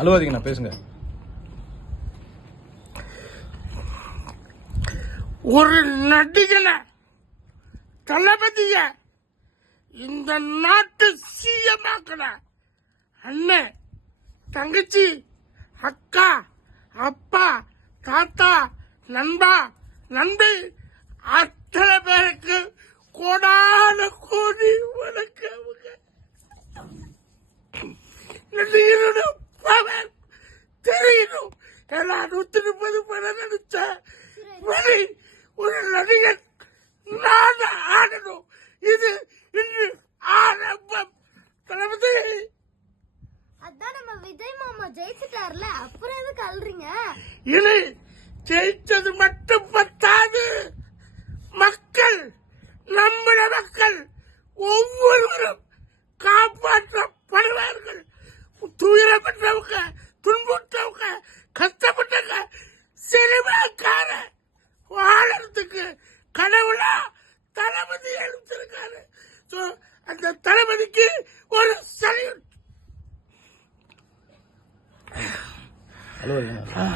அழுவாதீங்கண்ணா, பேசுங்க. ஒரு நடிகனை, தளபதிய இந்த நாட்டு சிஎம்மாக்கின அண்ணன், தங்கச்சி, அக்கா, அப்பா, தாத்தா, நண்பா, நண்பி அத்தனை பேருக்கு கோடான கோடி வணக்கம். நடிகரோட பவர் தெரியணும். எல்லாம் 130 படம் நடிச்ச வழி ஒரு நடிகன் நான் ஆடணும். இது இன்று ஆரம்பம். தளபதி, அதான் நம்ம விஜய் மாமா ஜெயிச்சிட்டார்ல, அப்புறம் எதுக்கு அல்றீங்க? இனி ஜெயிச்சது மட்டும் பத்தாது, மக்கள், நம்மள மக்கள் ஒவ்வொருவரும் காப்பாற்றப்படுவார்கள். துயரப்பட்டவங்க, துன்புற்றவங்க, கஷ்டப்பட்டவங்க, சினிமாக்கார வாழறதுக்கு கடவுளா தளபதி எழுந்திருக்காரு. அந்த தளபதிக்கு ஒரு சல்யூட். அழுவாதீங்கண்ணா.